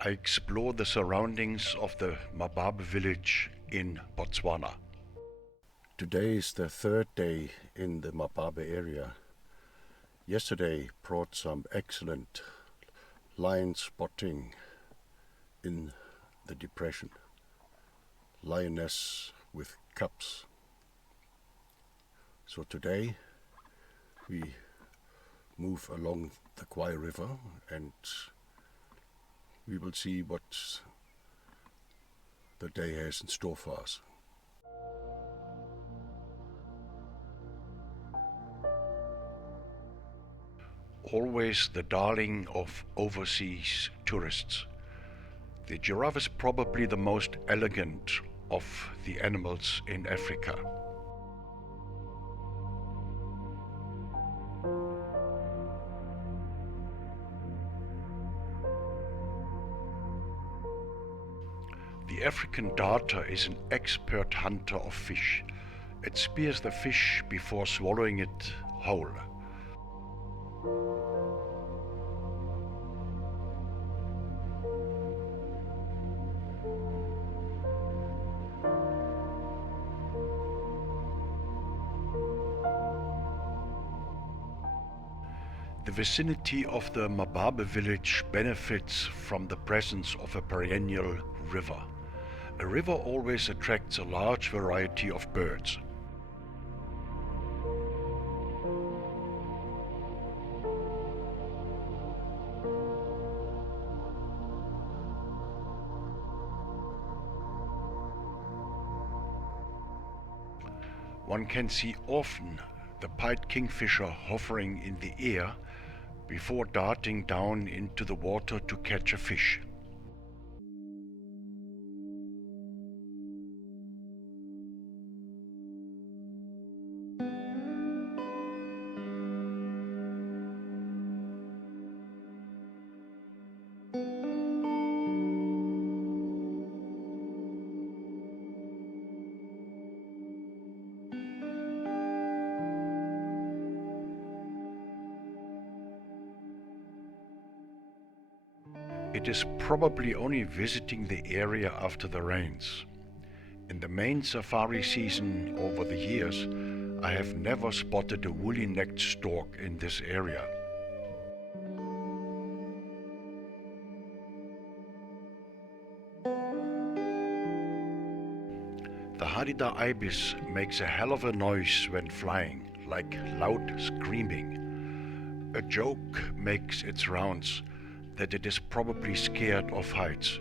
I explore the surroundings of the Mababe village in Botswana. Today is the third day in the Mababe area. Yesterday brought some excellent lion spotting in the depression. Lioness with cubs. So today we move along the Kwai River and we will see what the day has in store for us. Always the darling of overseas tourists. The giraffe is probably the most elegant of the animals in Africa. The African darter is an expert hunter of fish. It spears the fish before swallowing it whole. The vicinity of the Mababe village benefits from the presence of a perennial river. A river always attracts a large variety of birds. One can see often the pied kingfisher hovering in the air before darting down into the water to catch a fish. It is probably only visiting the area after the rains. In the main safari season over the years, I have never spotted a woolly-necked stork in this area. The Harida ibis makes a hell of a noise when flying, like loud screaming. A joke makes its rounds that it is probably scared of heights.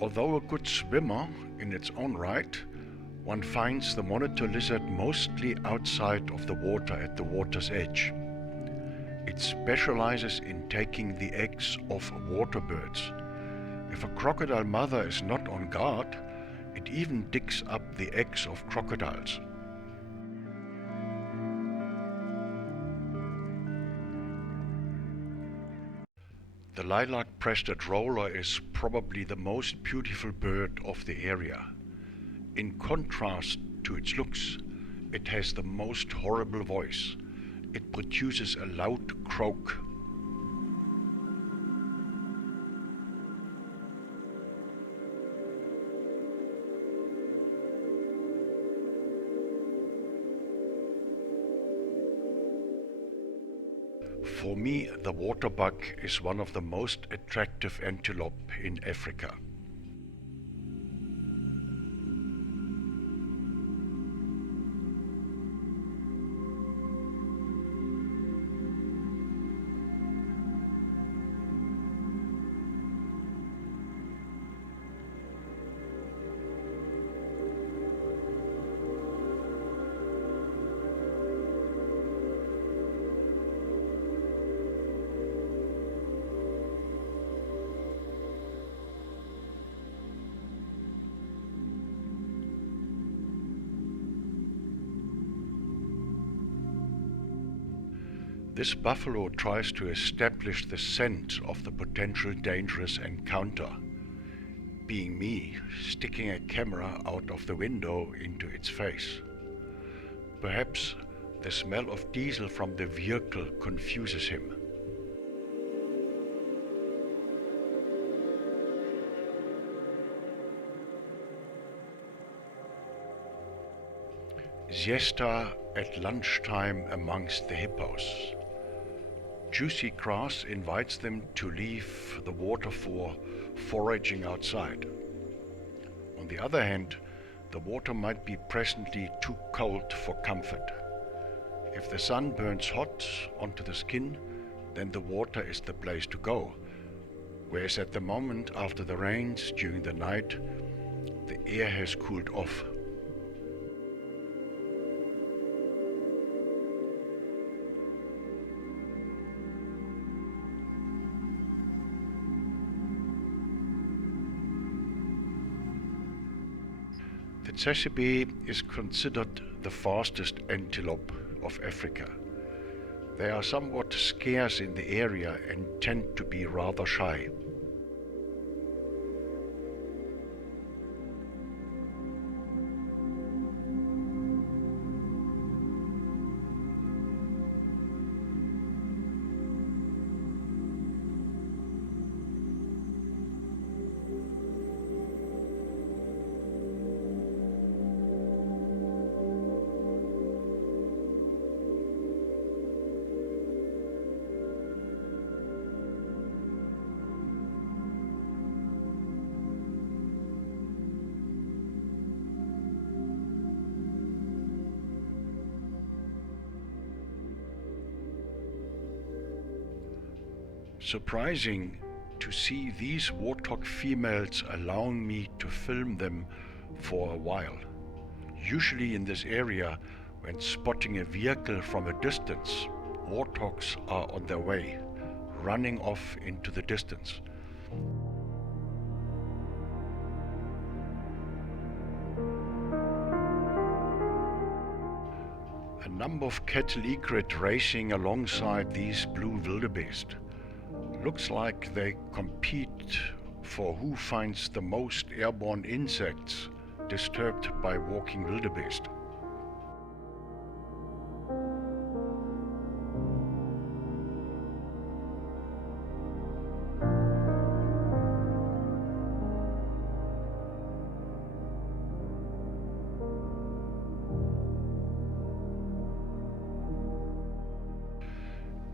Although a good swimmer in its own right, one finds the monitor lizard mostly outside of the water at the water's edge. It specializes in taking the eggs of water birds. If a crocodile mother is not on guard, it even digs up the eggs of crocodiles. The lilac-breasted roller is probably the most beautiful bird of the area. In contrast to its looks, it has the most horrible voice. It produces a loud croak. For me, the waterbuck is one of the most attractive antelope in Africa. This buffalo tries to establish the scent of the potential dangerous encounter, being me sticking a camera out of the window into its face. Perhaps the smell of diesel from the vehicle confuses him. Siesta at lunchtime amongst the hippos. Juicy grass invites them to leave the water for foraging outside. On the other hand, the water might be presently too cold for comfort. If the sun burns hot onto the skin, then the water is the place to go, whereas at the moment after the rains during the night, the air has cooled off. The tsessebe is considered the fastest antelope of Africa. They are somewhat scarce in the area and tend to be rather shy. Surprising to see these warthog females allowing me to film them for a while. Usually in this area, when spotting a vehicle from a distance, warthogs are on their way, running off into the distance. A number of cattle egret racing alongside these blue wildebeest. Looks like they compete for who finds the most airborne insects disturbed by walking wildebeest.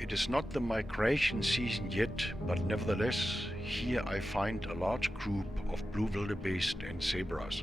It is not the migration season yet, but nevertheless, here I find a large group of blue wildebeest and zebras.